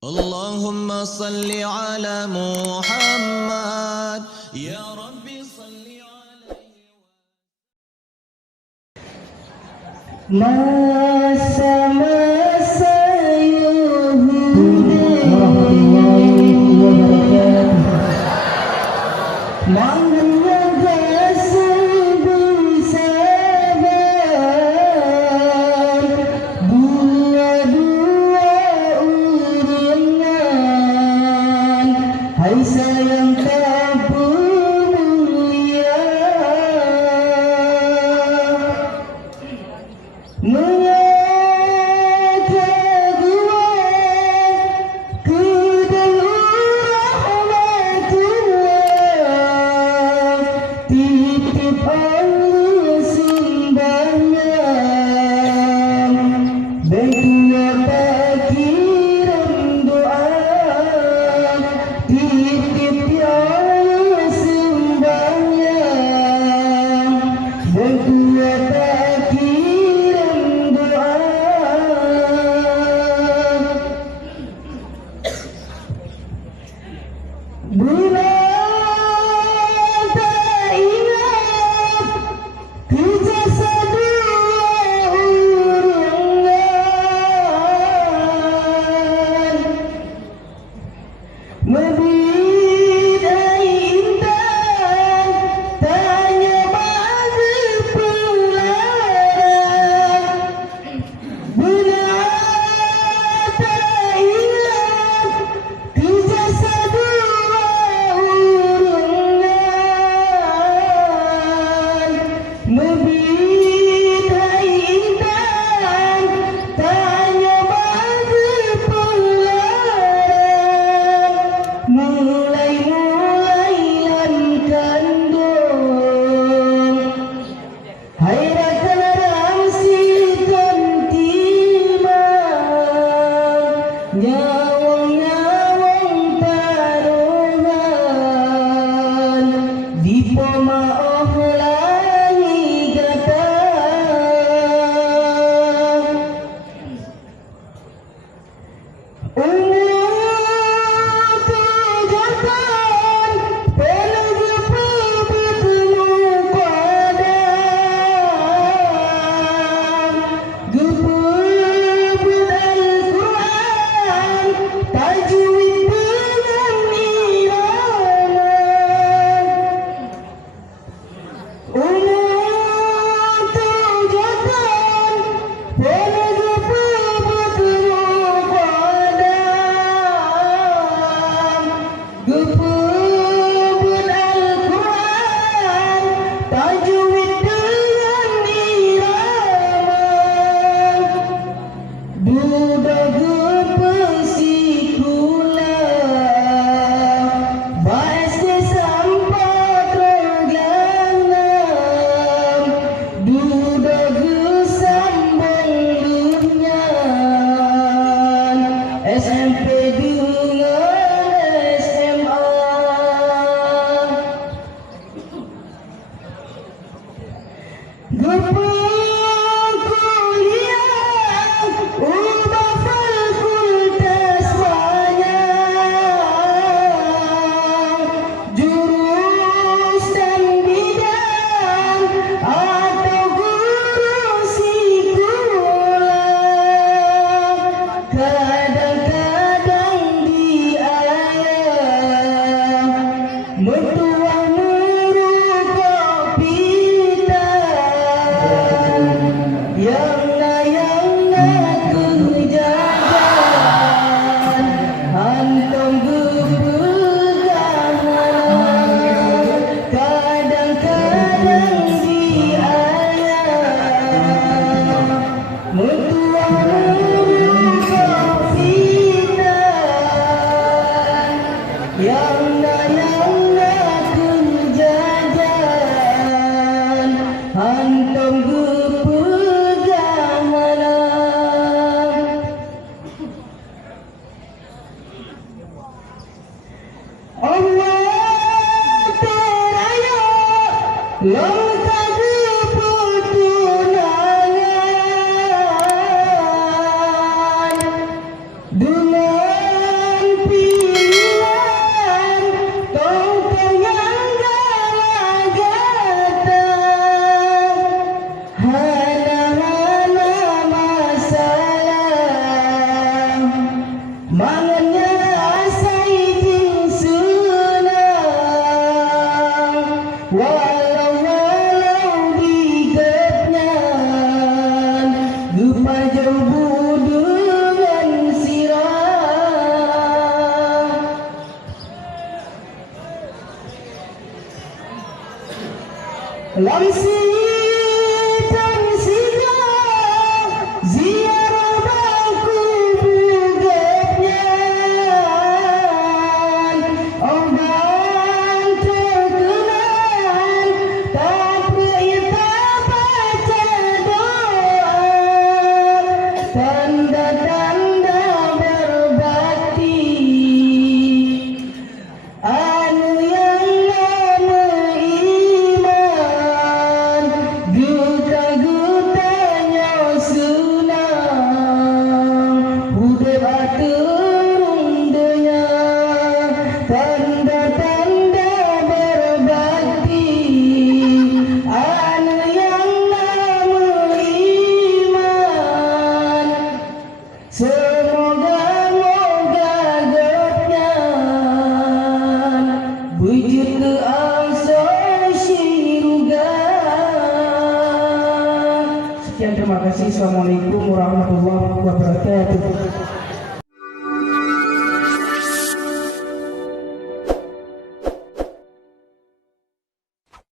Allahumma salli ala Muhammad ya Rabbi salli alaihi masa-masa hai sayang kabul mulia mengata gua kedua rahmatullah titip Allah sembahyang berdua takiran doa titip ya Allah sembahyang berdua takiran doa bila tak ingat kerja dua urangan membidai intan tanya bagi pelarang bila tak ingat kerja dua urangan membidai intan tanya bagi pelarang mulai-mulaian kandung hai rakan si timang nyawang-nyawang taruhan di pemaaf lagi gata Gepebun Al-Quran tajwid dengan irama duda gepesikula bahasa sampai terganam duda gesambang lunyan SMP dengan SMA gepeng kuliah ubah fakultas banyak jurus dan bidang atau guru sikulah kadang-kadang diayah mertua muru kopita yang kerjaan hantam gepegangan kadang-kadang diayah mertua muru kopita yang kerjaan hantam gepegangan Allah teraya langkah kepetunangan dengan lamsi dan sida ziarah bangku bugapnya ombang terkenal tanpa kita baca doa tanda-tanda berbakti anu yang nama iman guta-gutanya senang budek aturung dunia tanda-tanda berbakti anu yang nama iman semoga-moga gelapnya wujud ke angsa syurga. Sekian, terima kasih. Assalamualaikum warahmatullahi wabarakatuh.